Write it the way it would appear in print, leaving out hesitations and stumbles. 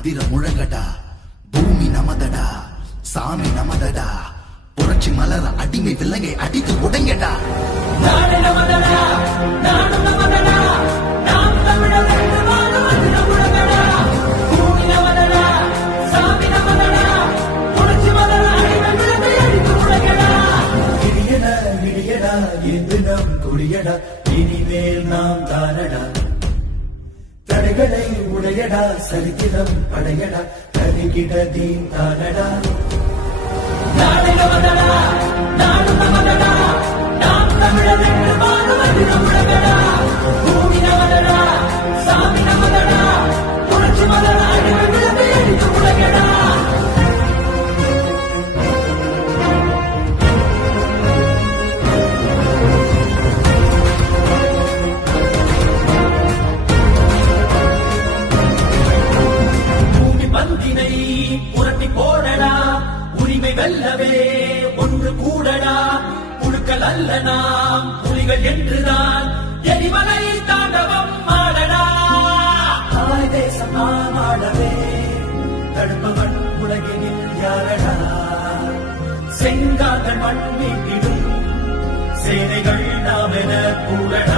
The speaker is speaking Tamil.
அதிர முழங்கடா, பூமி நமதடா, சாமி நமதடா, புரட்சி மலர அடிமை விலங்கை அடித்து உடைங்கடா. நாடு நமதடா, நாடு நமதடா, நாம் தமிழர் என்று வாழும் அதிர முழங்கடா, பூமி நமதடா, சாமி நமதடா, புரட்சி மலர அடிமை விலங்கை அடித்து உடைங்கடா. இடியடா இடியடா என்று நம் கொடியடா, இனிமேல் நாம் தானடா. தடைகளை உடையடா, சரித்திரம் படையடா, தருகிட தீன் தானடா. நாடு நமதடா, நாடு நமதடா, நாம் தமிழர் என்று வாழும் அதிர முழங்கடா, பூமி நமதடா, சாமி நமதடா, புரட்சி மலர அடிமை விலங்கை அடித்து உடைங்கடா. பந்தினை புரட்டி போடடா, உரிமை வெல்லவே ஒன்று கூடடா, புழுக்கள் அல்ல நாம் புலிகள் என்றுதான் எரிமலை தாண்டவம் ஆடடா. தாய் தேசம் நாம் ஆடவே தடுப்பவன் உலகினில் யாரடா. செங்காந்தன் மண் மீட்டிடும் சேனைகள் நாம் என கூடடா.